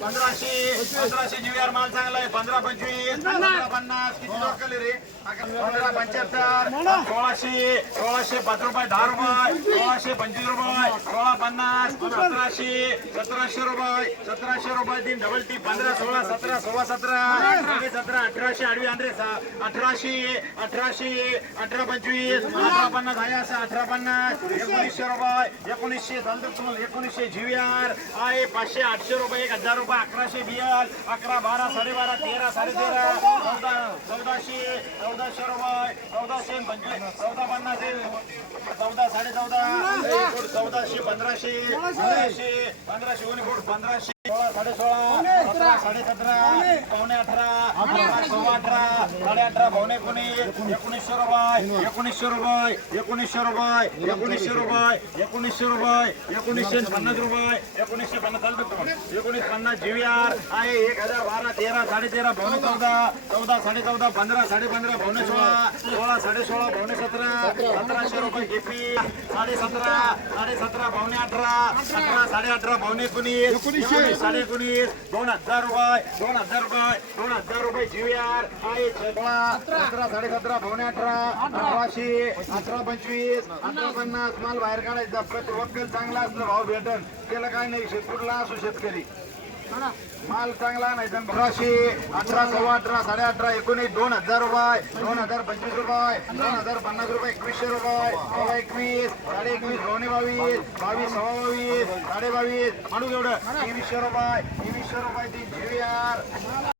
पंधराशे पंधराशे ज्युआर माल चांगला आहे. पंधरा पंचवीस पंधरा पन्नास. किती लोकल आहे रे? पंधरा पंच्याहत्तर सोळाशे सोळाशे पाच रुपये दहा रुपये सोळाशे पंचवीस रुपये सोळा पन्नास सतराशे सतराशे रुपये सतराशे रुपये तीन डबल टी पंधरा सोळा सतरा सोळा सतरा सतरा अठराशे आडवी आंध्रे अठराशे अठराशे अठरा पंचवीस अठरा पन्नास आहे असं अठरा पन्नास एकोणीसशे रुपये एकोणीसशे चालतं तुम्हाला एकोणीसशे जीवीआर आहे पाचशे आठशे रुपये एक हजार रुपये अकराशे बियाल अकरा बारा साडेबारा तेरा साडे तेरा चौदा चौदाशे चौदाशे रुपये चौदाशे पंचवीस चौदा पन्नास चौदा साडे चौदा चौदाशे पंधराशे पंधराशे पंधराशे फूट पंधराशे सोळा साडे सोळा सतरा साडे सतरा पावणे अठरा सव्वा अठरा साडे अठरा पावणे एकोणीस एकोणीसशे रुपये एकोणीसशे रुपये एकोणीसशे रुपये एकोणीसशे रुपये एकोणीसशे रुपये एकोणीसशे पन्नास रुपये एकोणीसशे पन्नास चालतं? एकोणीस पन्नास जीवीआर आहे एक हजार बारा तेरा साडे तेरा पावणे चौदा चौदा साडे चौदा पंधरा साडे पंधरा पावणे सोळा सोळा साडे सोळा पावणे सतरा सतराशे रुपये केपी साडे सतरा साडे सतरा पावणे अठरा अठरा साडे अठरा पावणे एकोणीस एकोणीसशे. साडे एकोणीस दोन हजार रुपये दोन हजार रुपये दोन हजार रुपये जीवीआर. आहे सतरा साडे सतरा पावणे अठरा अठराशे अठरा पंचवीस अठरा पन्नास. माल बाहेर काढायचा प्रत्येक वक्कल चांगला असलं भाव भेटल त्याला काय नाही शेत- असो शेतकरी. माल चांगला नाही तर अठराशे अठरा सव्वा अठरा साडे अठरा एकोणीस दोन हजार रुपये दोन हजार पंचवीस रुपये दोन हजार पन्नास रुपये एकवीसशे रुपये एकवीस साडे एकवीस दोन्ही बावीस बावीस सव्वा बावीस साडे बावीस म्हणून एवढं. तेवीसशे रुपये तेवीसशे रुपये तीनशे आर.